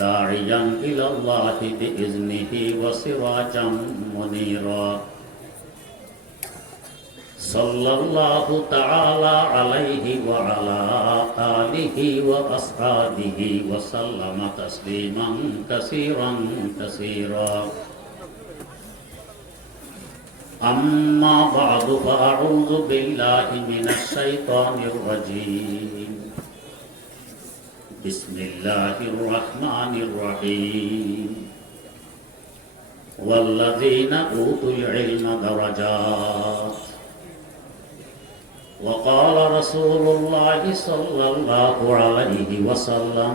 وداعيا إلى الله بإذنه وسراجا منيرا صلى الله تعالى عليه وعلى آله وأصحابه وسلم تسليما كثيرا كثيرا أما بعد فأعوذ بالله من الشيطان الرجيم بسم الله الرحمن الرحيم والذين أوتوا العلم درجات وقال رسول الله صلى الله عليه وسلم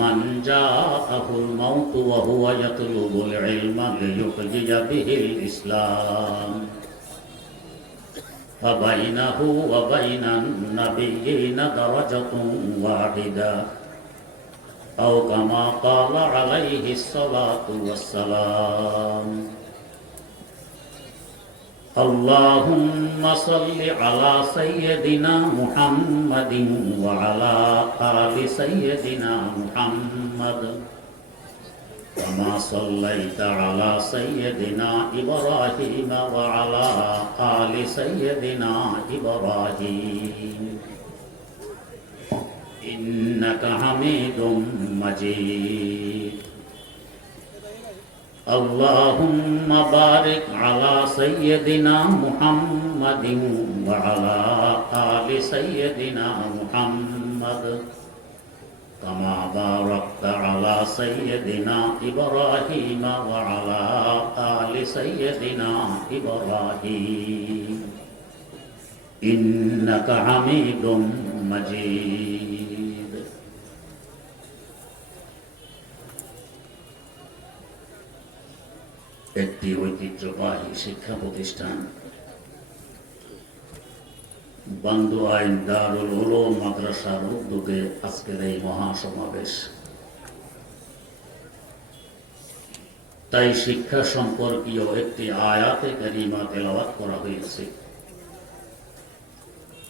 من جاءه الموت وهو يطلب العلم ليحيي به الإسلام فبينه وبين النبيين درجة واحدة أو كما قال عليه الصلاة والسلام اللهم صل على سيدنا محمد وعلى آل سيدنا محمد كما صليت على سيدنا إبراهيم وعلى آل سيدنا إبراهيم إنك حميد مجيد اللهم بارك على سيدنا محمد وعلى آل سيدنا محمد كما باركت على سيدنا إبراهيم وعلى آل سيدنا إبراهيم إنك حميد مجيد একটি ঐতিহ্যবাহী শিক্ষা প্রতিষ্ঠান বান্দু আইন দারুল উলুম মাদ্রাসার উদ্যোগে আজকের এই মহাসমাবেশ। তাই শিক্ষা সম্পর্কীয় একটি আয়াতে কারিমা তেলাওয়াত করা হয়েছে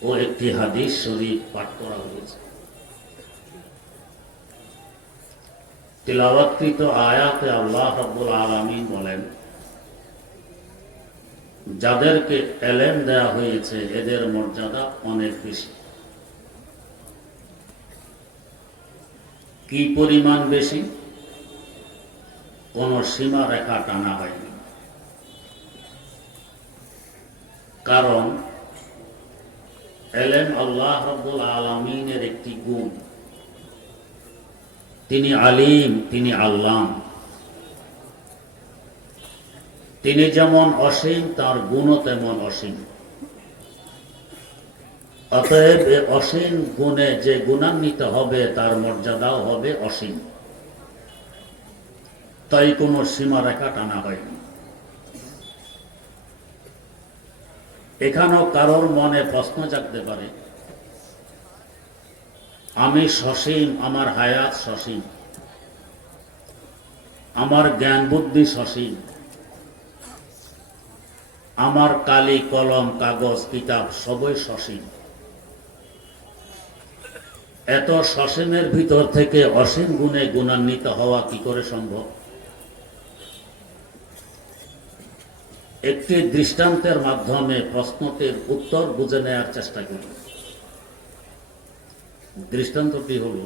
ও একটি হাদিস শরীফ পাঠ করা হয়েছে। তিলাওয়াতকৃত আয়াতে আল্লাহ রাব্বুল আলামিন বলেন, যাদেরকে ইলম দেয়া হয়েছে এদের মর্যাদা অনেক বেশি। কি পরিমাণ বেশি? কোন সীমা রেখা টানা হয়নি। কারণ ইলম আল্লাহ রাব্বুল আলামিনের একটি গুণ। তিনি আলিম, তিনি আল্লাম। তিনি যেমন অসীম, তার গুণও তেমন অসীম। অতএব অসীম গুণে যে গুণান্বিত হবে তার মর্যাদাও হবে অসীম। তাই কোনো সীমারেখা টানা হয়নি। এখানেও কারোর মনে প্রশ্ন জাগতে পারে, আমি সসীম, আমার হায়াত সসীম, আমার জ্ঞান বুদ্ধি সসীম, আমার কালি কলম কাগজ কিতাব সবই সসীম। এত সসীমের ভিতর থেকে অসীম গুণে গুণান্বিত হওয়া কি করে সম্ভব? একটি দৃষ্টান্তের মাধ্যমে প্রশ্নটির উত্তর বুঝে নেওয়ার চেষ্টা করি। দৃষ্টান্তটি হল,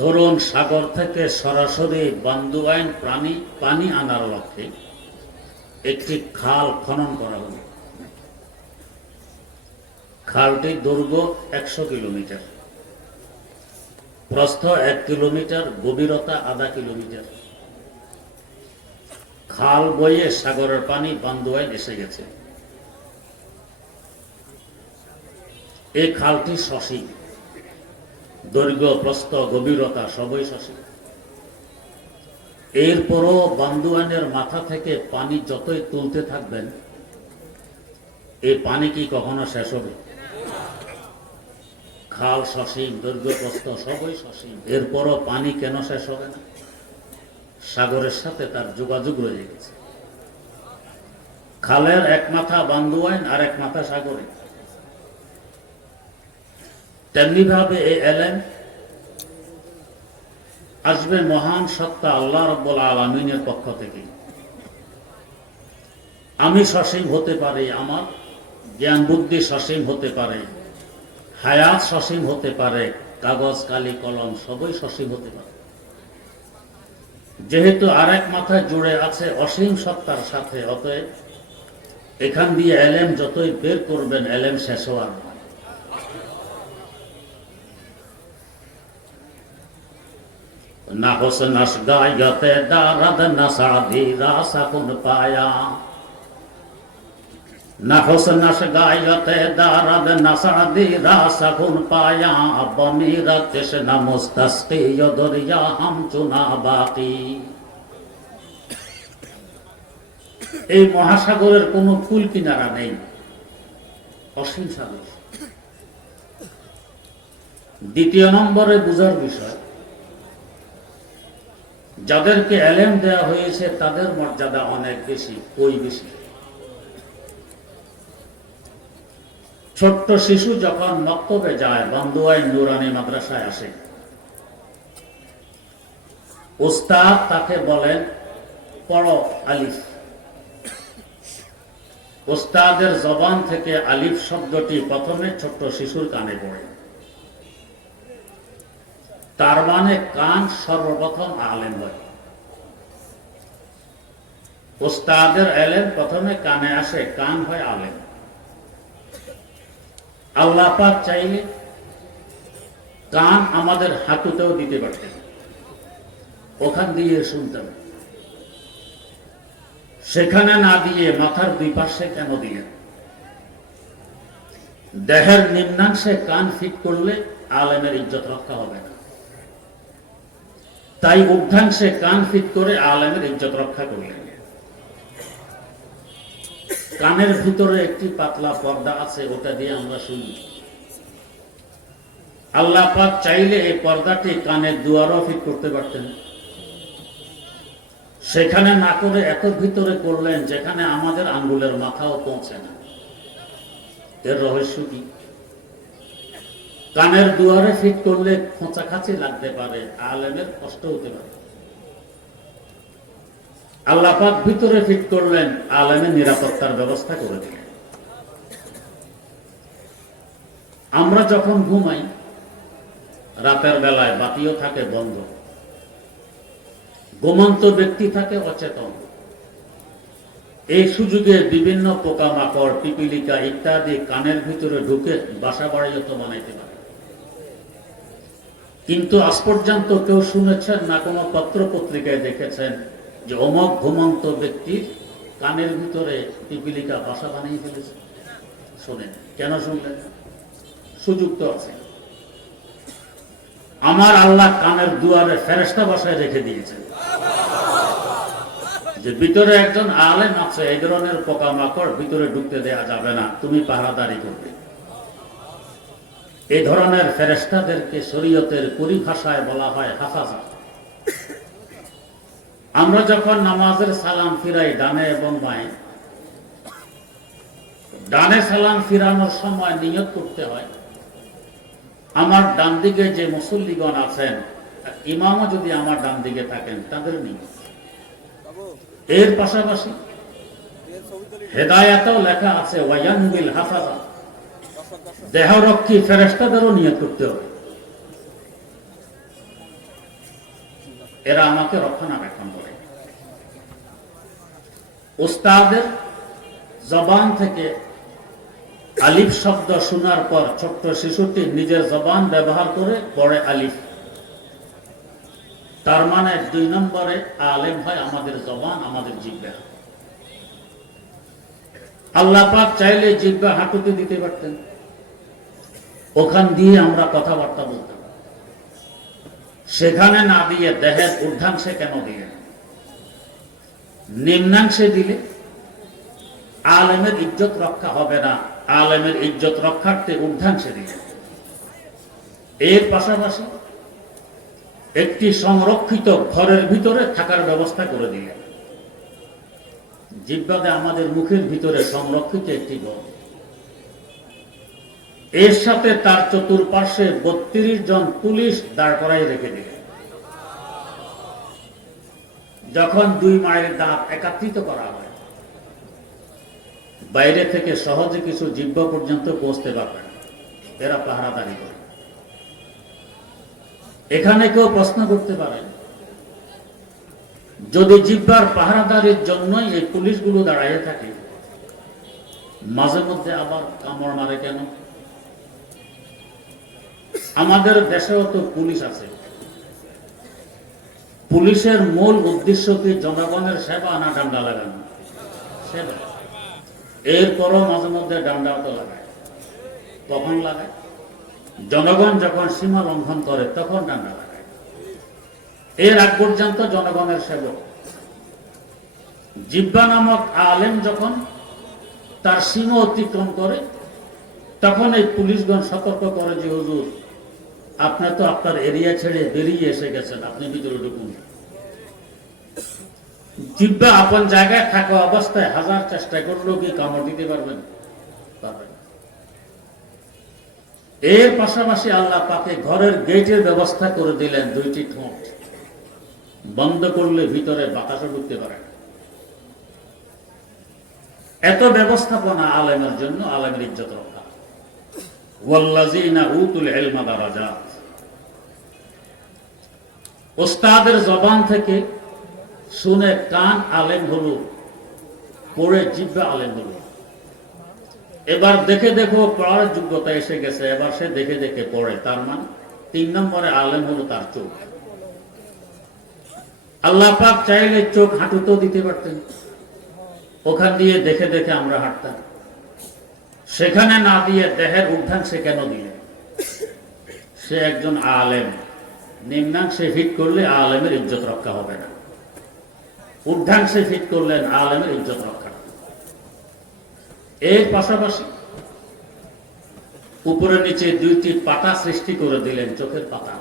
ধরুন সাগর থেকে সরাসরি বান্দু আইন পানি আনার লক্ষ্যে একটি খাল খনন করা হল। খালটির দৈর্ঘ্য 100 কিলোমিটার, প্রস্থ 1 কিলোমিটার, গভীরতা আধা কিলোমিটার। খাল বইয়ে সাগরের পানি বান্দু আইন এসে গেছে। এই খালটি সসীম, দৈর্ঘ্য প্রস্থ গভীরতা সবই সসীম। এরপরও বান্দুয়ানের মাথা থেকে পানি যতই তুলতে থাকবেন, এই পানি কি কখনো শেষ হবে? খাল সসীম, দৈর্ঘ্য প্রস্থ সবই সসীম, এরপরও পানি কেন শেষ হবে না? সাগরের সাথে তার যোগাযোগ রয়ে গেছে। খালের এক মাথা বান্দুয়াইন আর এক মাথা সাগরে। তেমনি ভাবে এই এলেম আসবে মহান সত্তা আল্লাহ রাব্বুল আলামিনের পক্ষ থেকে। আমি সসীম হতে পারি, আমার জ্ঞান বুদ্ধি সসীম হতে পারে, হায়াত সসীম হতে পারে, কাগজ কালি কলম সবই সসীম হতে পারে। যেহেতু আরেক মাথায় জুড়ে আছে অসীম সত্তার সাথে, অতএব এখান দিয়ে এলেম যতই বের করবেন এলেম শেষ হওয়ার নয়। না হোস নস গায়তে দারাদ নসাধি রাসাকুন পায়া, না হোস নস গায়তে দারাদ নসাধি রাসাকুন পায়া, বমিরা তৃষ্ণা মুস্তাসকি দরিয়া হাম চুনা বাকি। এই মহাসাগরের কোনো কুল কিনারা নেই, অসীম সাগর। দ্বিতীয় নম্বরে বুঝার বিষয়, যাদেরকে এলেম দেওয়া হয়েছে তাদের মর্যাদা অনেক বেশি, কই বেশি। ছোট্ট শিশু যখন মক্তবে যায়, বান্দুয়াইন নুরানি মাদ্রাসায় আসে, ওস্তাদ তাকে বলেন পড়ো আলিফ। ওস্তাদের জবান থেকে আলিফ শব্দটি প্রথমে ছোট্ট শিশুর কানে পড়ে, তার মানে কান সর্বপ্রথম আলেম হয়। ওস্তাদের এলেম প্রথমে কানে আসে, কান হয় আলেম। আল্লাহ পাক চাইলে কান আমাদের হাঁটুতেও দিতে পারতেন, ওখান দিয়ে শুনতেন। সেখানে না দিয়ে মাথার দুই পাশে কেন দিয়ে? দেহের নিম্নাংশে কান ফিট করলে আলেমের ইজ্জত রক্ষা হবে না, তাই ঊর্ধ্বাংশে কান ফিট করে আলেমের ইজ্জত রক্ষা করলেন। কানের ভিতরে একটি পাতলা পর্দা আছে, ওটা দিয়ে আমরা শুনি। আল্লাহ পাক চাইলে এই পর্দাটি কানের দুয়ারও ফিট করতে পারতেন, সেখানে না করে এত ভিতরে করলেন যেখানে আমাদের আঙ্গুলের মাথাও পৌঁছে না। এর রহস্য কি? কানের দুয়ারে ফিট করলে খোঁচাখাচি লাগতে পারে, আলেমের কষ্ট হতে পারে। আল্লাহ পাক ভিতরে ফিট করলেন, আলেমের নিরাপত্তার ব্যবস্থা করে দিলেন। আমরা যখন ঘুমাই, রাতের বেলায় বাতিও থাকে বন্ধ, ঘুমন্ত ব্যক্তি থাকে অচেতন। এই সুযোগে বিভিন্ন পোকামাকড়, পিপিলিকা ইত্যাদি কানের ভিতরে ঢুকে বাসা বাড়িও বানাইতে পারে। কিন্তু আজ পর্যন্ত কেউ শুনেছেন না, কোনো পত্র পত্রিকায় দেখেছেন যে অমক ঘুমন্ত ব্যক্তির কানের ভিতরে পিপিলিকা বাসা বানিয়ে ফেলেছে? শোনেন। কেন শুনলেন? সুযোগ তো আছে। আমার আল্লাহ কানের দুয়ারে ফেরেশতা বাসায় রেখে দিয়েছেন, যে ভিতরে একজন আলেম আছে, এই ধরনের পোকামাকড় ভিতরে ঢুকতে দেয়া যাবে না, তুমি পাহারাদারি করবে। এই ধরনের ফেরেশতাদেরকে শরীয়তের পরিভাষায় বলা হয় হাফাজা। আমরা যখন নামাজের সালাম ফিরাই ডানে এবং বাঁয়ে, ডানে সালাম ফিরানোর সময় নিয়ত করতে হয়, আমার ডান দিকে যে মুসল্লিগণ আছেন, ইমামও যদি আমার ডান দিকে থাকেন, তাদের নিয়ত। এর পাশাপাশি হেদায়াতেও লেখা আছে ওয়ায়ানবিল হাফাজা, দেহরক্ষী ফেরেশতাদেরও নিয়ত করতে হবে, এরা আমাকে রক্ষণাবেক্ষণ করে। উস্তাদের জবান থেকে আলিফ শব্দ শোনার পর ছোট্ট শিশুটি নিজের জবান ব্যবহার করে পড়ে আলিফ, তার মানে 2 নম্বরে আলেম হয় আমাদের জবান, আমাদের জিহ্বা। আল্লাহ পাক চাইলে জিহ্বা হাঁটুতে দিতে পারতেন, ওখান দিয়ে আমরা কথাবার্তা বলতাম। সেখানে না দিয়ে দেহের ঊর্ধ্বাংশে কেন দিলেন? নিম্নাংশে দিলে আলেমের ইজ্জত রক্ষা হবে না, আলেমের ইজ্জত রক্ষার্থে ঊর্ধ্বাংশে দিলেন। এর পাশাপাশি একটি সংরক্ষিত ঘরের ভিতরে থাকার ব্যবস্থা করে দিলেন। জিহ্বাতে আমাদের মুখের ভিতরে সংরক্ষিত একটি ঘর, এর সাথে তার চতুর্পার্শ্বে 32 জন পুলিশ দাঁড় করাই রেখে দিলেন। যখন দুই মায়ের দাঁত একত্রিত করা হয়, বাইরে থেকে সহজে কিছু জিহ্বা পর্যন্ত পৌঁছতে পারবে না, এরা পাহারাদারি করে। এখানে কেউ প্রশ্ন করতে পারে, যদি জিহ্বার পাহারাদারির জন্যই এই পুলিশগুলো দাঁড়াইয়ে থাকে, মাঝে মধ্যে আবার কামড় মারে কেন? আমাদের দেশেও তো পুলিশ আছে। পুলিশের মূল উদ্দেশ্য কি জনগণের সেবা না ডান্ডা লাগানো? সেবা। এরপরও মাঝে মধ্যে ডান্ডাও তো লাগায়। কখন লাগায়? জনগণ যখন সীমা লঙ্ঘন করে তখন ডান্ডা লাগায়। এর আগ পর্যন্ত জনগণের সেবক। জিহ্বা নামক আলেম যখন তার সীমা অতিক্রম করে, তখন এই পুলিশগণ সতর্ক করে যে হুজুর, আপনি তো আপনার এরিয়া ছেড়ে বেরিয়ে এসে গেছেন, আপনি ভিতরে ঢুকুন। জিহ্বা আপন জায়গায় থাকা অবস্থায় হাজার চেষ্টা করলেও কি কামড় দিতে পারবেন? পারবেন। এর পাশাপাশি আল্লাহ পাকে ঘরের গেটের ব্যবস্থা করে দিলেন, দুইটি ঠোঁট বন্ধ করলে ভিতরে বাতাসও ঢুকতে পারে না। এত ব্যবস্থাপনা আলেমের জন্য, আলেমের ইজ্জত রক্ষা। ওয়াল্লাযীনা উতুল ইলমা দারাজাত। ওস্তাদের জবান থেকে শুনে কান আলেম হলো, পড়ে জিহ্বা আলেম হলো। এবার দেখে দেখো পড়ার যোগ্যতা এসে গেছে, এবার সে দেখে দেখে পড়ে। তার মানে 3 নম্বরে আলেম হলো তার চোখ। আল্লাহ পাক চাইলে চোখ হাঁটুতেও দিতে পারতেন, ওখান দিয়ে দেখে দেখে আমরা হাঁটতাম। সেখানে না দিয়ে দেহের ঊর্ধ্বাংশে কেন দিলেন? সে একজন আলেম, নিম্নাংশে ফিট করলে আলেমের ইজ্জত রক্ষা হবে না, ঊর্ধ্বাংশে ফিট করলেন আলেমের ইজ্জত রক্ষা। এর পাশাপাশি উপরে নিচে 2টি পাতা সৃষ্টি করে দিলেন, চোখের পাতা।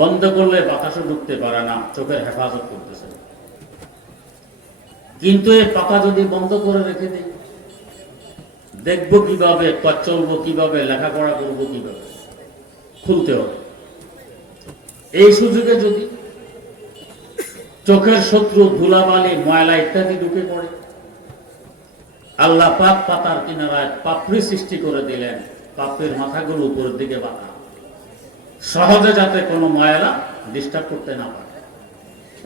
বন্ধ করলে বাতাসও ঢুকতে পারে না, চোখের হেফাজত করতেছে। কিন্তু এই পাতা যদি বন্ধ করে রেখে দিই, দেখবো কিভাবে, পথ চলবো কিভাবে, লেখাপড়া করবো কিভাবে? খুলতে হবে। এই সুযোগে যদি চোখের শত্রু ধুলাবালি, ময়লা ইত্যাদি ঢুকে পড়ে, আল্লাহ পাক পাতার কিনারায় পাপড়ি সৃষ্টি করে দিলেন, পাপড়ির মাথাগুলো উপরের দিকে বাঁকা, সহজে যাতে কোনো ময়লা ডিস্টার্ব করতে না পারে।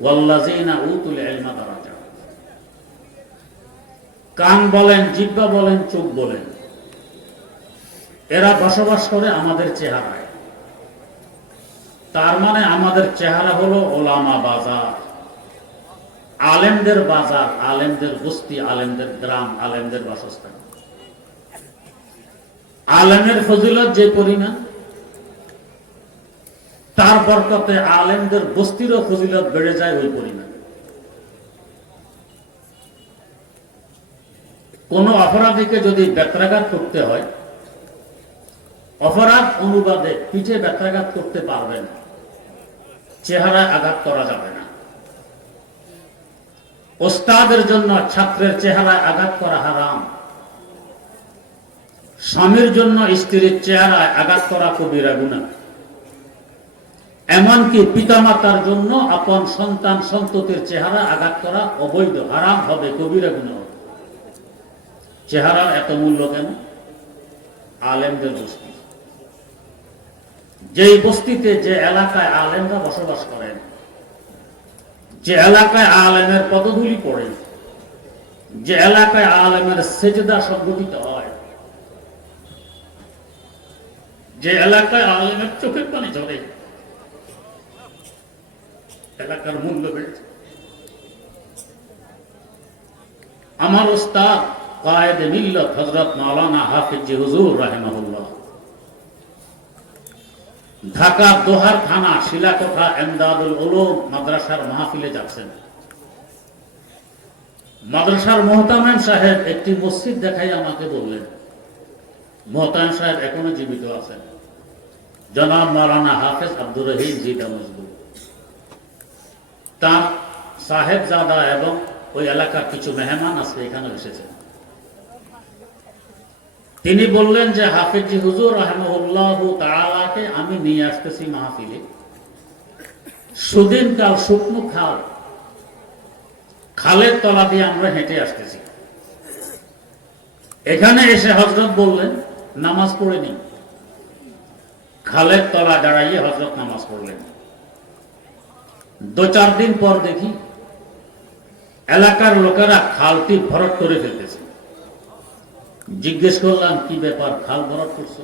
ওয়াল্লাযীনা উতুল ইলমা দারাজাত। কান বলেন, জিহ্বা বলেন, চোখ বলেন, এরা বসবাস করে আমাদের চেহারায়। তার মানে আমাদের চেহারা হলো ওলামা বাজার, আলেমদের বাজার, আলেমদের বস্তি, আলেমদের গ্রাম, আলেমদের বাসস্থান। আলেমের ফজিলত যে পরিমাণ, তার বরকতে আলেমদের বস্তিরও ফজিলত বেড়ে যায় ওই পরিমাণ। কোন অপরাধীকে যদি ব্যত্রাঘাত করতে হয়, অপরাধ অনুবাদে পিঠে ব্যত্রাঘাত করতে পারবে না, চেহারায় আঘাত করা যাবে না। ওস্তাদের জন্য ছাত্রের চেহারায় আঘাত করা হারাম। স্বামীর জন্য স্ত্রীর চেহারায় আঘাত করা কবিরা গুনাহ। এমনকি পিতামাতার জন্য আপন সন্তান সন্ততির চেহারা আঘাত করা অবৈধ, হারাম হবে, কবিরা গুনাহ। চেহারার এত মূল্য কেন? আলেমদের বস্তি। যেই বস্তিতে, যে এলাকায় আলেমরা বসবাস করেন, যে এলাকায় আলেমের পদধূলি পড়ে, যে এলাকায় আলেমের সেজদা সংগঠিত হয়, যে এলাকায় আলেমের চোখের পানি ঝরে, এলাকার মূল্য বেড়েছে। আমার ওস্তাদ কায়েদে মিল্লত হযরত মাওলানা হাফিজ হুজুর রাহিমাহুল্লাহ ঢাকা দোহার থানা শিলাকোঠা এমদাদুল উলুম মাদ্রাসার মাহফিলে যাচ্ছেন। মাদ্রাসার মোহতামিম সাহেব একটি মসজিদ দেখাই আমাকে বললেন, মোহতামিম সাহেব এখনো জীবিত আছেন, জনাব মাওলানা হাফেজ আব্দুর রহিম জিদা মজবুর। তার সাহেবজাদা এবং ওই এলাকার কিছু মেহমান আছে, এখানে এসেছেন। তিনি বললেন যে হাফিজ হুজুর রাহিমাহুল্লাহু তাআলাকে আমি নিয়ে আসতেছি মাহফিলে। সুদিন কাল শুকনো খাল খালের তলা দিয়ে আমরা হেঁটে আসতেছি। এখানে এসে হযরত বললেন নামাজ পড়ে নি। খালের তলা দাঁড়াইয়ে হযরত নামাজ পড়লেন। 2-4 দিন পর দেখি এলাকার লোকেরা খালটি ভরাট করে ফেলতেছে। জিজ্ঞেস করলাম কি ব্যাপার, খাল ভরাট করছো?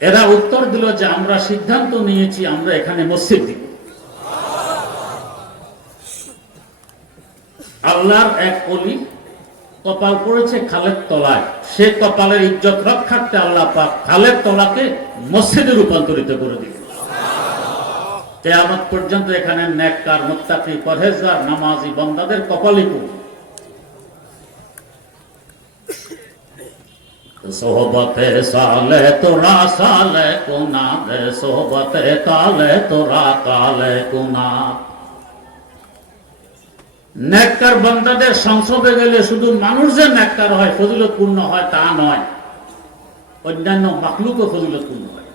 এরা উত্তর দিল যে আমরা সিদ্ধান্ত নিয়েছি আমরা এখানে মসজিদ দিব। আল্লাহর এক ওলি কপাল পড়েছে খালের তলায়, সে কপালের ইজ্জত রক্ষার্থে আল্লাহ পাক খালের তলাকে মসজিদে রূপান্তরিত করে দিল। কিয়ামত পর্যন্ত এখানে নেককার, মুত্তাকি, পরহেজগার, নামাজি বান্দাদের কপালই পড়বে। সোহবতে সালে তোরা সালে কোনা দে, সোহবতে কালে তোরা কালে কোনা। নেককার বান্দাদের সংসদে গেলে শুধু মানুষ যে নেককার হয়, ফজিলতপূর্ণ হয় তা নয়, অন্যান্য মাখলুকও ফজিলতপূর্ণ হয়।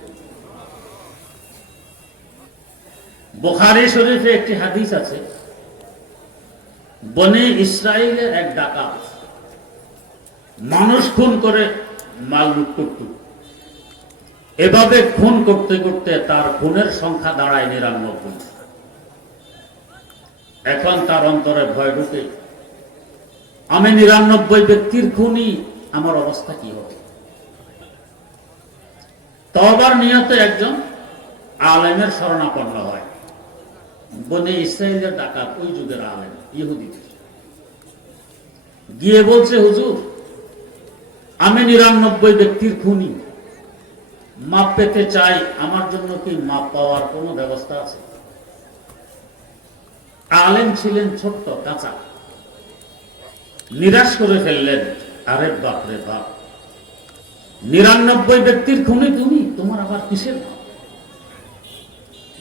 বুখারী শরীফে একটি হাদিস আছে, বনি ইসরাইলের এক ডাকাত মানুষ খুন করে মাল লুট করত। এভাবে খুন করতে করতে তার খুনের সংখ্যা দাঁড়ায় 99। এখন তার অন্তরে ভয় ঢুকে, আমি 99 ব্যক্তির খুনি, আমার অবস্থা কি হবে? তওবার নিয়তে একজন আলেমের শরণাপন্ন হয়। বনি ইসরাইলের ডাকাত, ওই যুগের আলেম, ইহুদি। গিয়ে বলছে হুজুর আমি 99 ব্যক্তির খুনি, মাপ পেতে চাই, আমার জন্য কি মাপ পাওয়ার কোনো ব্যবস্থা আছে? আলেম ছিলেন ছোট্ট, কাঁচা, নিরাশ করে ফেললেন। আরে বাপ রে বাপ, 99 ব্যক্তির খুনি তুমি, তোমার আবার কিসের মাপ?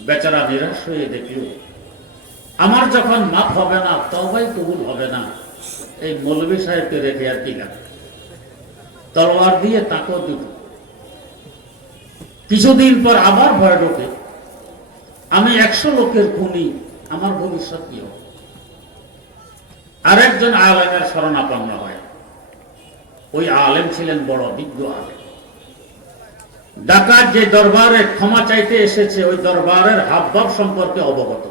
বেচারা নিরাশ হয়ে দেখল আমার যখন মাপ হবে না, তওবাই কবুল হবে না, এই মৌলভী সাহেবকে রেখে আর কি লাভ? তলোয়ার দিয়ে তাকেও দিল। কিছুদিন পর আবার ভয় ঢোকে, আমি 100 লোকের খুনি, আমার ভবিষ্যৎ কি হবে? আরেকজন আলেমের শরণাপন্ন হয়। ওই আলেম ছিলেন বড় বিজ্ঞ আলেম। ডাকাত যে দরবারে ক্ষমা চাইতে এসেছে, ওই দরবারের হাবভাব সম্পর্কে অবগত।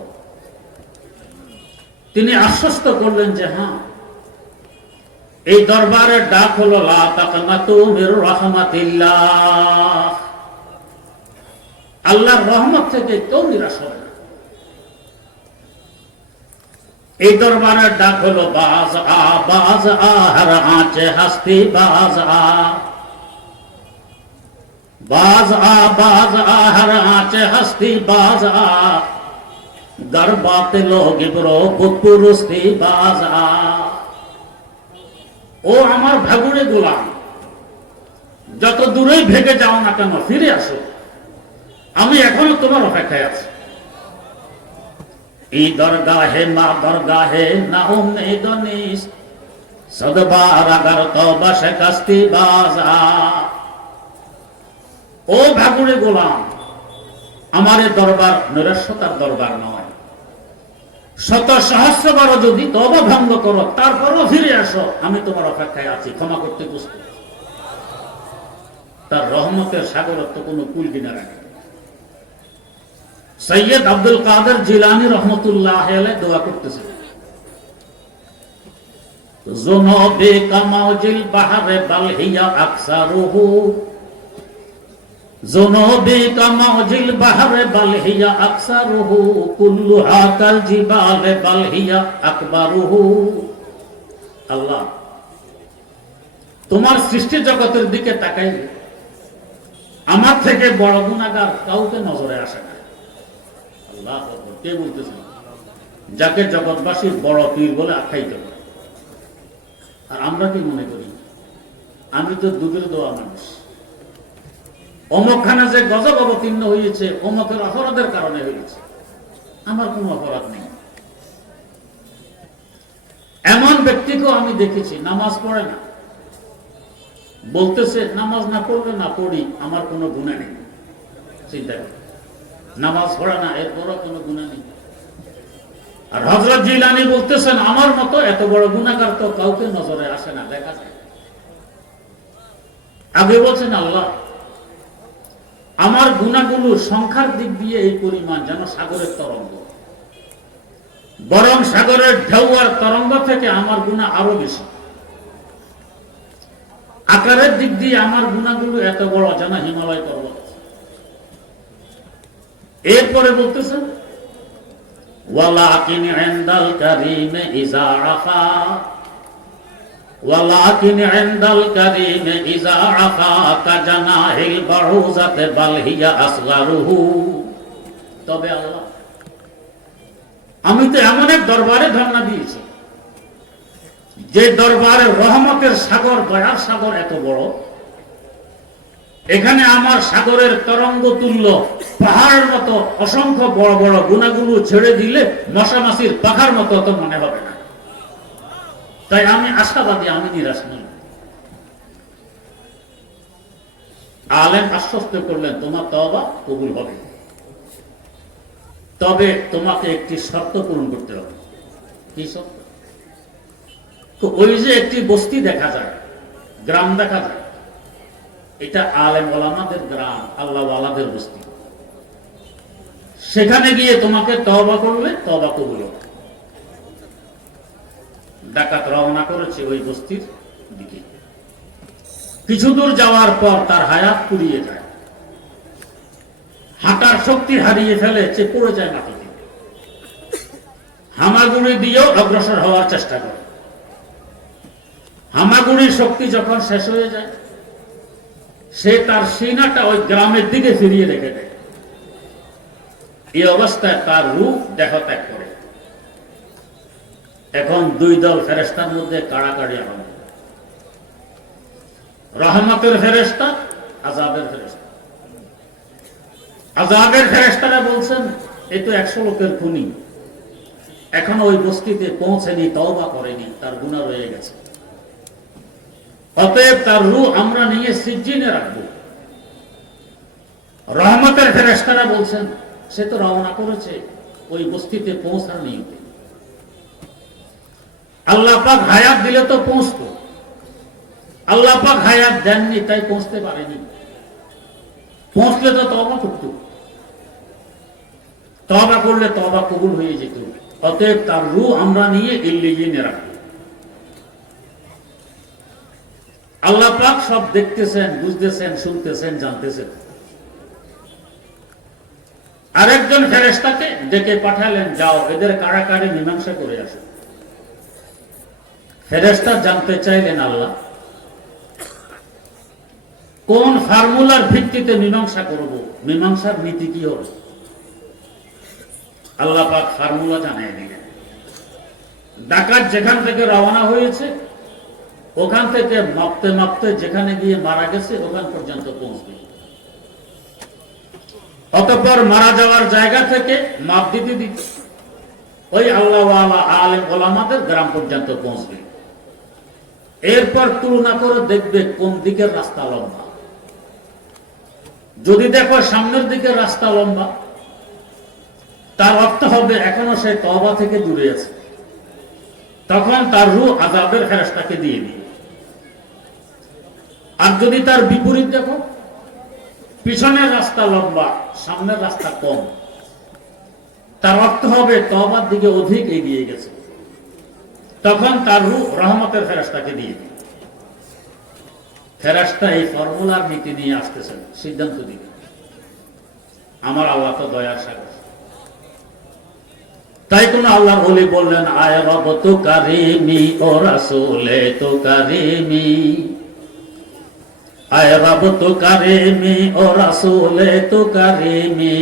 তিনি আশ্বস্ত করলেন যে হ্যাঁ, এই দরবারের ডাক হলো লা তাকনাতু মির রাহমাতিল্লাহ, আল্লাহর রহমত থেকে কেউ নিরাশ হবে না। এই দরবারের ডাক হলো বাজ আ হর আঁচে হাসতি বাজ আ, বাজ আ হর আঁচে হাসতি বাজ আ, গরবাতে লোগ ইবরো পুরুস্তি বাজ আ। ও আমার ভাগুড়ে গোলাম, যত দূরেই ভেগে যাও না কেন ফিরে আসো, আমি এখনো তোমার অপেক্ষায় আছি। এই দরগাহে মা দরগাহে না উম্মেদ নিস, সদবার আগার তওবা শিকস্তি বাজা। ও ভাগুড়ে গোলাম, আমার এই দরবার নৈরাশ্যতার দরবার নয়। শত সহস্রবার যদি তওবা ভঙ্গ করো, তারপরও ফিরে আসো, আমি তোমার অপেক্ষায় আছি, ক্ষমা করতে প্রস্তুত। তার রহমতের সাগরত্ব কোনো কুল কিনারা নেই। সৈয়দ আব্দুল কাদের জিলানী রহমতুল্লাহ আলাইহি দোয়া করতেছেন, যুনুবে কামাউজিল বাহরে বাল হিয়া আকসারুহু, যুনুবে কামাউজিল বাহরে বাল হিয়া আকসারুহু, কুল্লুহা কাল জিবালে বাল হিয়া আকবারুহু। আল্লাহ, তোমার সৃষ্টি জগতের দিকে তাকাইলে আমার থেকে বড় গুনাহগার কাউকে নজরে আসে না। আল্লাহ কে বলতেছেন? যাকে জগৎবাসীর বড় পীর বলে আখ্যায়িত করে। আর আমরা কি মনে করি? আমি তো দুধের দোয়া মানুষ, অমুকখানে যে গজব অবতীর্ণ হয়েছে অমুকের অপরাধের কারণে হয়েছে, আমার কোনো অপরাধ নেই। এমন ব্যক্তিকেও আমি দেখেছি নামাজ পড়ে না, বলতেছে নামাজ না পড়লে না পড়ি, আমার কোনো গুনাহ নেই। চিন্তা করি, নামাজ পড়ে না, এরপরও কোনো গুনাহ নেই। আর হযরত জিলানী বলতেছেন আমার মতো এত বড় গুনাহগার তো কাউকে নজরে আসে না, দেখা যায়। আগে বলছেন আল্লাহ আমার গুনাহগুলো সংখ্যার দিক দিয়ে এই পরিমাণ যেন সাগরের তরঙ্গ, বরং সাগরের ঢেউ আর তরঙ্গ থেকে আমার গুনাহ আরো বেশি। আকারের দিক দিয়ে আমার গুনাহগুলো এত বড় যেন হিমালয় পর্বত। এরপরে বলতেছেন ওয়ালাকিন ইনদাল কারীম ইযা আফা, ওয়ালাকিন ইনদাল কারীম ইযা আফা কাজানাহিল বাউজাতে বাল হিয়া আসগারুহু। তবে আল্লাহ আমি তো এমন এক দরবারে ধর্ণা দিয়েছি যে দরবারের রহমতের সাগর, দয়ার সাগর এত বড়, এখানে আমার সাগরের তরঙ্গ তুল্য পাহাড়ের মতো অসংখ্য বড় বড় গুনাহগুলো ছেড়ে দিলে মশা মাছির পাখার মতো তো মনে হবে না। তাই আমি আশাবাদী, আমি নিরাশ নই। আলেম আশ্বস্ত করলেন তোমার তওবা কবুল হবে, তবে তোমাকে একটি শর্ত পূরণ করতে হবে। কি শর্ত? তো ওই যে একটি বস্তি দেখা যায়, গ্রাম দেখা যায়, এটা আলেম ওলামাদের গ্রাম, আল্লাহ ওয়ালাদের বস্তি। সেখানে গিয়ে তোমাকে তওবা করলে তওবা কবুল হবে। ডাকাত রওনা করেছে ওই বস্তির দিকে। কিছু দূর যাওয়ার পর তার হায়াত ফুরিয়ে যায়, হাঁটার শক্তি হারিয়ে ফেলে, সে পড়ে যায় মাটিতে। হামাগুড়ি দিয়েও অগ্রসর হওয়ার চেষ্টা করে। হামাগুড়ির শক্তি যখন শেষ হয়ে যায়, সে তার সিনাটা ওই গ্রামের দিকে ফিরিয়ে রেখে দেয়। এই অবস্থায় তার রূপ দেহ ত্যাগ করে। এখন দুই দল ফেরেশতার মধ্যে কাড়াকাড়ি আরম্ভ। রহমতের ফেরেশতা, আযাবের ফেরেশতা। আযাবের ফেরেশতারা বলছেন এই তো 100 লোকের খুনি, এখনো ওই বস্তিতে পৌঁছেনি, তওবা করেনি, তার গুনাহ রয়ে গেছে। অতএব তার রূহ আমরা নিয়ে সিজ্জিনে রাখবো। রহমতের ফেরেশতারা বলছেন সে তো রওনা করেছে ওই বস্তিতে পৌঁছার নিয়তে। আল্লাহ পাক হায়াত দিলে তো পৌঁছতো, আল্লাহ পাক হায়াত দেননি, তাই পৌঁছতে পারেনি। পৌঁছলে তো তওবা করত, তওবা করলে তওবা কবুল হয়ে যেত। অতএব তার রূহ আমরা নিয়ে ইল্লিয়িনে রাখবো। আল্লাহ পাক সব দেখতেছেন, বুঝতেছেন, শুনতেছেন, জানতেছেন। আরেকজন ফেরেশতাকে ডেকে পাঠালেন, যাও এদের কাড়াকাড়ি মীমাংসা করে আসো। ফেরেশতা জানতে চাইলেন আল্লাহ কোন ফর্মুলার ভিত্তিতে মীমাংসা করব, মীমাংসার নীতি কি হবে। আল্লাহ পাক ফর্মুলা জানিয়ে দিলেন। ডাকাত যেখান থেকে রওনা হয়েছে ওখান থেকে মাপতে মাপতে যেখানে গিয়ে মারা গেছে ওখান পর্যন্ত পৌঁছবে। অতঃপর মারা যাওয়ার জায়গা থেকে মাপ দিতে দিতে ওই আল্লাহ ওয়ালা আলেম ওলামাদের গ্রাম পর্যন্ত পৌঁছবে। এরপর তুলনা করে দেখবে কোন দিকের রাস্তা লম্বা। যদি দেখো সামনের দিকের রাস্তা লম্বা, তার অর্থ হবে এখনো সে তওবা থেকে দূরে আছে, তখন তার রূহ আযাবের ফেরেশতাকে দিয়ে দিবে। আর যদি তার বিপরীত দেখো, পিছনের রাস্তা লম্বা, সামনের রাস্তা কম, তার অর্থ হবে তওবার দিকে অধিক এগিয়ে গেছে, তখন তার রূহ রহমতের ফেরেশতাকে দিয়ে দিবে। ফেরেশতা এই ফর্মুলার নীতি নিয়ে আসতেছেন, সিদ্ধান্ত দিবে। আমার আল্লাহ তো দয়ার সাগর। তাই কোন আল্লাহর ওলি বললেন আয় রব তো কারিমি ও রাসূলে তো কারিমি, আয় রব তো কারিমি ও রাসূলে তো কারিমি,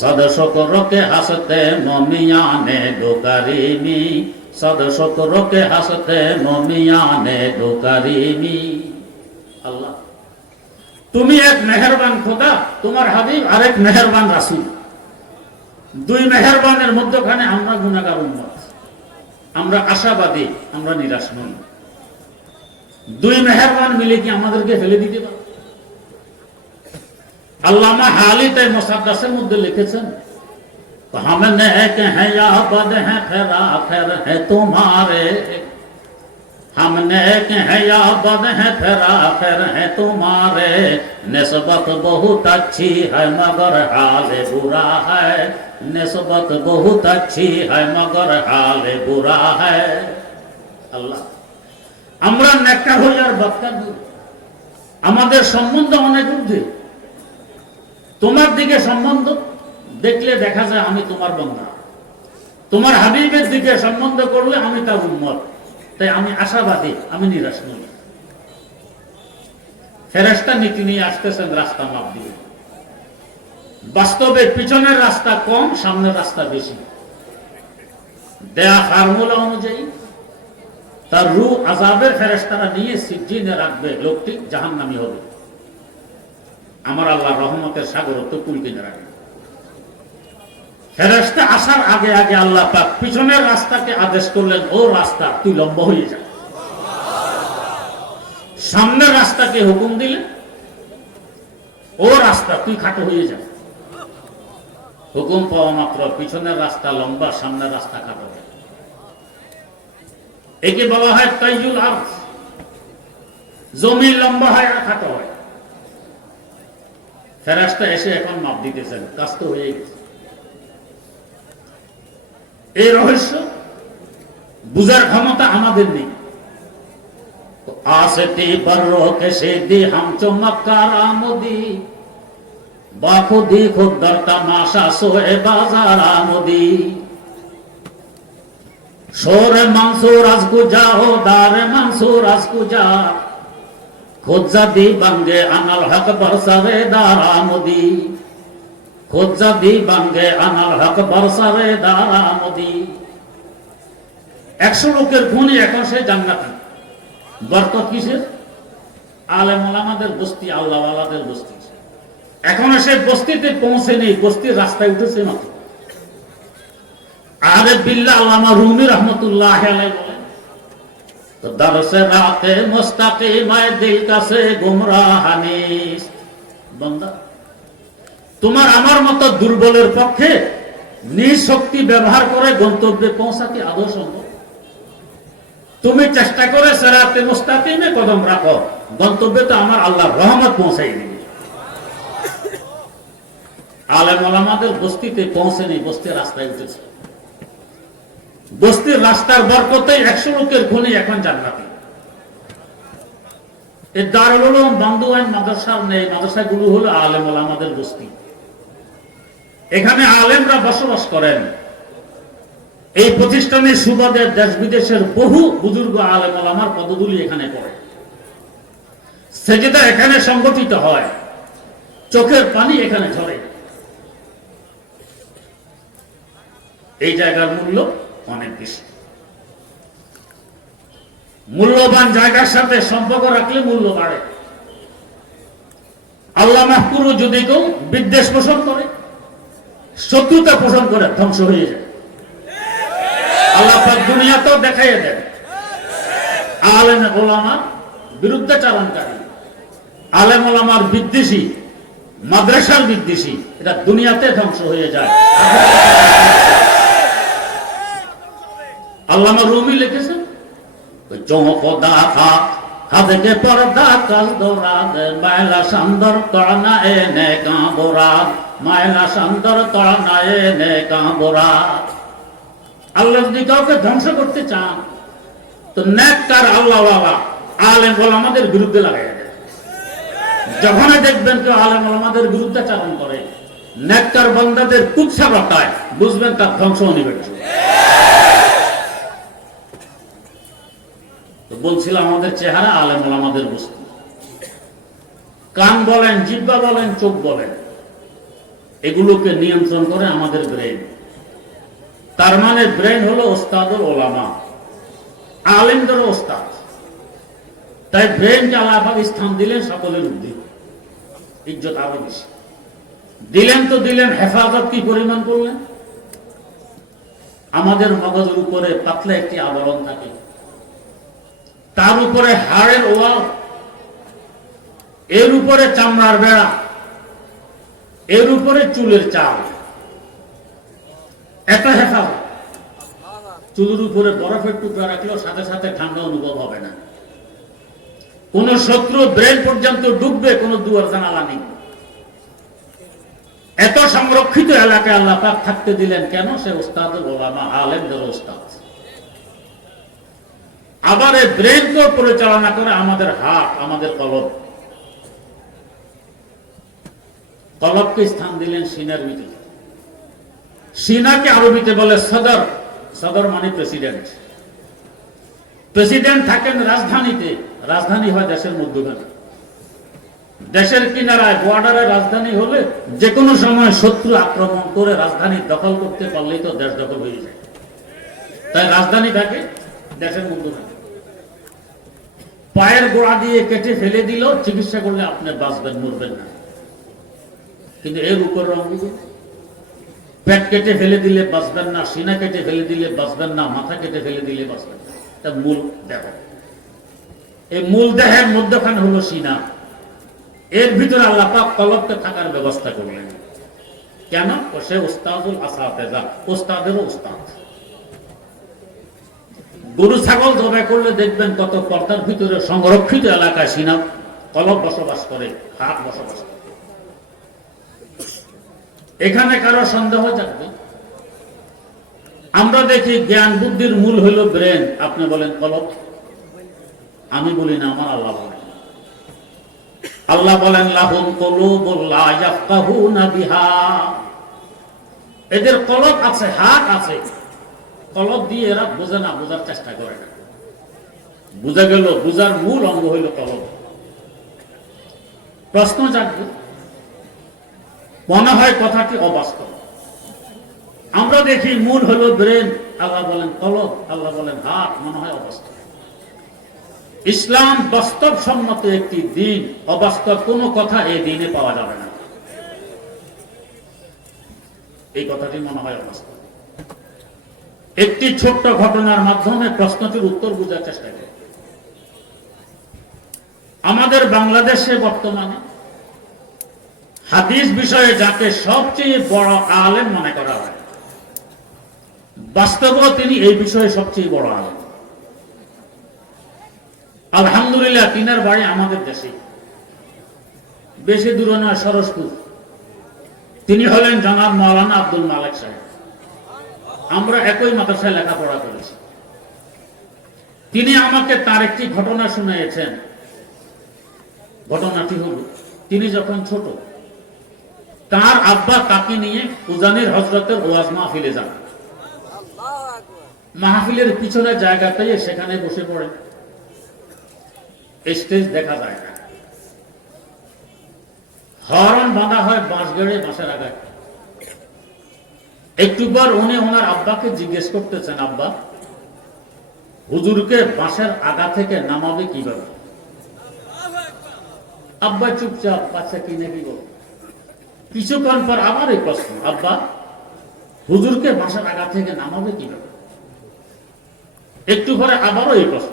সদ শুকরকে হাসতে মুমিয়ানে দো কারিমি, সদ শুকরকে হাসতে মুমিয়ানে দো কারিমি। আল্লাহ তুমি এক মেহেরবান খোদা, তোমার হাবিব আরেক মেহেরবান রাসূল, দুই মেহেরবানের মধ্যখানে আমরা গুনাহগার উম্মত। আমরা আশাবাদী, আমরা নিরাশ নই। দুই মেহেরবান মিলে কি আমাদেরকে ফেলে দিতে পারে? আল্লামা হালি তাই মুসাদ্দাসের মধ্যে লিখেছেন हम नेक हैं या बद हैं फिर आखिर है तुम्हारे, हम नेक हैं या बद हैं फिर आखिर है तुम्हारे, निस्बत बहुत अच्छी है मगर हाल बुरा है, निस्बत बहुत अच्छी है मगर हाल बुरा है। আল্লাহ, আমরা নেককার হই আর বদকার হই, আমাদের সম্বন্ধ অনেক ঊর্ধ্বে। তোমার দিকে সম্বন্ধ দেখলে দেখা যায় আমি তোমার বান্দা, তোমার হাবিবের দিকে সম্বন্ধ করলে আমি তার উম্মত। তাই আমি আশাবাদী, আমি নিরাশ নই। ফেরেশতা নীতি নিয়ে আসতেছেন রাস্তা মাপ দিয়ে। বাস্তবে পিছনের রাস্তা কম, সামনের রাস্তা বেশি। দেয়া ফর্মুলা অনুযায়ী তার রূহ আযাবের ফেরেশতারা নিয়ে সিজ্জিনে রাখবে, লোকটি জাহান্নামী হবে। আমার আল্লাহর রহমতের সাগর তো কুল কিনে রাখবে। ফেরেশতা আসার আগে আগে আল্লাহ পাক পিছনের রাস্তাকে আদেশ করলেন, ও রাস্তা তুই লম্বা হয়ে যা। সামনের রাস্তাকে হুকুম দিলেন, ও রাস্তা তুই খাটো হয়ে যা। হুকুম পাওয়া মাত্র পিছনের রাস্তা লম্বা, সামনের রাস্তা খাটো হয়। একে বলা হয় তাইয়ুল আরজ, জমি লম্বা হয় আর খাটো হয়। ফেরেশতা এসে এখন মাপ দিতেছেন, কাজ তো হয়ে গেছে। এই রহস্য বুঝার ক্ষমতা আমাদের নেই। আসতি বর্রো কেসে দি হাম চমৎকার আমদি, বাখুদি খুদ্দর তামাশা সোয়ে বাজার আমদি, শোরে মানসুর আজ কুজা হো দারে মানসুর আজ কুজা, খুজ্জাদি বাঙ্গে আনাল হক বরসারে দার আমদি, খুজ্জাদি বাঙ্গে আনাল হক বরসারে দার আমদি। 100 লোকের গুণে এখন সে জান্নাতি। বরকত কিসের? আলেম ওলামাদের বস্তি, আল্লাহওয়ালাদের বস্তি। এখনো সে বস্তিতে পৌঁছে নেই, বস্তির রাস্তায় উঠেছে মাত্র। আরে বিল্লাহ আল্লামা রুমি রহমতুল্লাহ আলাইহি বলেন, তো দরসে রাতে মুস্তাকিমায়ে দিল কাছে গুমরাহানিস। বান্দা, তোমার আমার মতো দুর্বলের পক্ষে নিজ শক্তি ব্যবহার করে গন্তব্যে পৌঁছা কি আদৌ সম্ভব? তুমি চেষ্টা করে সিরাতে মুস্তাকিমে কদম রাখো, গন্তব্যে তো আমার আল্লাহর রহমত পৌঁছাই দিবে। আলেম ওলামাদের বস্তিতে পৌঁছেনি, বস্তির রাস্তায় উঠেছে। বস্তির রাস্তার বরকতে 100 লোকের খুনি এখন জান্নাতি। এই দারুল উলুম বান্দুয়াইন মাদ্রাসার নেই, মাদ্রাসাগুলো হলো আলেম ওলামাদের বস্তি। এখানে আলেমরা বসবাস করেন। এই প্রতিষ্ঠানের সুবাদে দেশ বিদেশের বহু বুজুর্গ আলেম ওলামার পদধূলি এখানে পড়ে। সেজদা এখানে সংগঠিত হয়, চোখের পানি এখানে ঝরে। এই জায়গার মূল্য অনেক বেশি। মূল্যবান জায়গার সাথে সম্পর্ক রাখলে মূল্য বাড়ে। আল্লাহ মাহফুরও যদি কেউ বিদ্বেষ পোষণ করে, শত্রুতা পোষণ করে, ধ্বংস হয়ে যায়। আল্লাহ পাক দুনিয়াতেও দেখাইয়ে দেন, আলেম ওলামার বিরুদ্ধাচারণকারী, আলেম ওলামার বিদ্বেষী, মাদ্রাসার বিদ্বেষী, এটা দুনিয়াতে ধ্বংস হয়ে যায়। আল্লামা রুমি লিখেছেন, খোদা খা হাদকে পর্দা কাজ দৌরাদ, মায়লা সুন্দর তড়না এনে কাঁবোরাদ, মায়লা সুন্দর তড়না এনে কাঁবোরাদ। আল্লাহ যদি কাউকে ধ্বংস করতে চান তো নেককার আল্লাহওয়ালা আলেম ওলামাদের বিরুদ্ধে লাগাই দেয়। যখন দেখবেন কেউ আলেম ওলামাদের বিরুদ্ধাচারণ করে, নেককার বান্দাদের কুৎসা রটায়, বুঝবেন তার ধ্বংস অনিবার্য। তো বলছিলাম আমাদের চেহারা আলেম ওলামাদের বস্তু। কান বলেন, জিহ্বা বলেন, চোখ বলেন, এগুলোকে নিয়ন্ত্রণ করে আমাদের ব্রেন। তার মানে ব্রেন হলো ওস্তাদুল ওলামা, আলেমদের ওস্তাদ। তাই ব্রেনকে আল্লাহ পাক স্থান দিলেন সকলের ঊর্ধ্বে, ইজ্জত আরো বেশি দিলেন। তো দিলেন, হেফাজত কি পরিমাণ করলেন? আমাদের মগজের উপরে পাতলা একটি আবরণ থাকে, তার উপরে হাড়ের ওয়াল, এর উপরে চামড়ার বেড়া, এর উপরে চুলের চাল। এত হেফাজত, চুলের উপরে বরফের টুকরা রাখলেও সাথে সাথে ঠান্ডা অনুভব হবে না। কোন শত্রু ব্রেন পর্যন্ত ডুববে, কোন দুয়ার জানালা নেই। এত সংরক্ষিত এলাকায় আল্লাহ পাক থাকতে দিলেন কেন? সে উস্তাদুল উলামা, আলেমদের উস্তাদ। আবার এই ব্রেনকে পরিচালনা করে আমাদের হাত, আমাদের কলব। কলবকে স্থান দিলেন সিনার ভিতরে। সিনাকে আরবিতে বলে সদর। সদর মানে প্রেসিডেন্ট। প্রেসিডেন্ট থাকেন রাজধানীতে, রাজধানী হয় দেশের মধ্যখানে। দেশের কিনারায় বর্ডারে রাজধানী হলে যে কোনো সময় শত্রু আক্রমণ করে রাজধানী দখল করতে পারলেই তো দেশ দখল হয়ে যায়। তাই রাজধানী থাকে দেশের মধ্যখানে। পায়ের গোড়া দিয়ে কেটে ফেলে দিল, চিকিৎসা করলে আপনি বাঁচবেন, মরবেন না। কিন্তু এর উপর অঙ্গগুলো, পেট কেটে ফেলে দিলে বাঁচবেন না, সিনা কেটে ফেলে দিলে বাঁচবেন না, মাথা কেটে ফেলে দিলে বাঁচবেন না। এটা মূল দেহ। এই মূল দেহের মধ্যখানে হলো সিনা। এর ভিতরে আল্লাহ পাক কলবকে থাকার ব্যবস্থা করলেন। কেন? সে উস্তাদুল আসাতেজা, উস্তাদেরও উস্তাদ। গরু ছাগল জবাই করলে দেখবেন কত পর্দার ভিতরে সংরক্ষিত এলাকায় সিনা, কলব বসবাস করে, হাত বসবাস করে। এখানে কারো সন্দেহ থাকবে? আমরা দেখি জ্ঞান বুদ্ধির মূল হইল ব্রেন, আপনি বলেন কলব। আমি বলি না, আমার আল্লাহ বলেন। আল্লাহ বলেন লাহুম কুলুবুন লা ইয়াফকাহুনা বিহা। এদের কলব আছে, হাত আছে, কলব দিয়ে এরা বোঝে না, বোঝার চেষ্টা করে না। বুঝা গেল বুঝার মূল অঙ্গ হইল কলব। প্রশ্ন জাগবে, মনে হয় কথাটি অবাস্তব। আমরা দেখি মূল হলো ব্রেন, আল্লাহ বলেন কলব, আল্লাহ বলেন হাত, মনে হয় অবাস্তব। ইসলাম বাস্তব সম্মত একটি দিন, অবাস্তব কোন কথা এই দিনে পাওয়া যাবে না। এই কথাটি মনে হয় অবাস্তব। একটি ছোট্ট ঘটনার মাধ্যমে প্রশ্নটির উত্তর বোঝার চেষ্টা করি। আমাদের বাংলাদেশে বর্তমানে হাদিস বিষয়ে যাকে সবচেয়ে বড় আলেম মনে করা হয়, বাস্তবেও তিনি এই বিষয়ে সবচেয়ে বড় আলেম। আলহামদুলিল্লাহ, তিনার বাড়ি আমাদের দেশে, বেশি দূরে নয়, সরসপুর। তিনি হলেন জনাব মাওলানা আব্দুল মালেক সাহেব। আমরা একই মাদ্রাসায় লেখাপড়া করেছি। তিনি আমাকে তার একটি ঘটনা শুনিয়েছেন। ঘটনাটি হল, তিনি যখন ছোট, তার আব্বা তাকে নিয়ে উজানির হযরতের ওয়াজ মাহফিলে যান। মাহফিলের পিছনে জায়গা পেয়ে সেখানে বসে পড়েন। স্টেজ দেখা যায় না, হরন বাঁধা হয় বাঁশ গেড়ে, বাঁশের আগায়। একটু পর উনি ওনার আব্বাকে জিজ্ঞেস করতেছেন, আব্বা, হুজুরকে বাঁশের আগা থেকে নামাবে কিভাবে? আব্বা চুপচাপ, বাচ্চা কি নাকি বল। কিছুক্ষণ পর আবার এই প্রশ্ন, আব্বা, হুজুরকে বাঁশের আগা থেকে নামাবে কিভাবে? একটু পরে আবারও এই প্রশ্ন।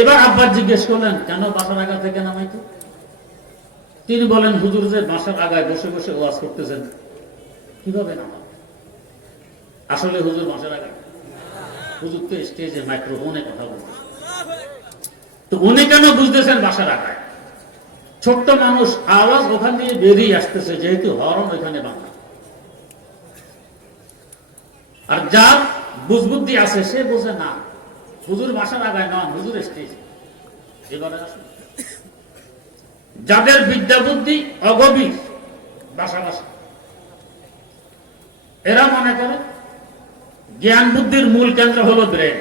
এবার আব্বা জিজ্ঞেস করলেন, কেন বাঁশের আগা থেকে নামাইতে? তিনি বলেন, হুজুর যে বাঁশের আগায় বসে বসে ওয়াজ করতেছেন, কিভাবে নামাবে? আসলে হুজুর বাঁশের আগায়, হুজুর তো স্টেজে মাইক্রোফোনে কথা বলতে। তো উনি কেন বুঝতেছেন বাঁশের আগায়? ছোট্ট মানুষ, আওয়াজ ওখান দিয়ে বেরিয়ে আসতেছে, যেহেতু হরন ওইখানে বাঁধা। আর যার বুঝবুদ্ধি আছে সে বোঝে না, হুজুর বাঁশের আগায় নয়, হুজুর স্টেজ। এবারে আসুন, যাদের বিদ্যা বুদ্ধি অগভীর, বাসা বাসা, এরা মনে করে জ্ঞান বুদ্ধির মূল কেন্দ্র হলো ব্রেন।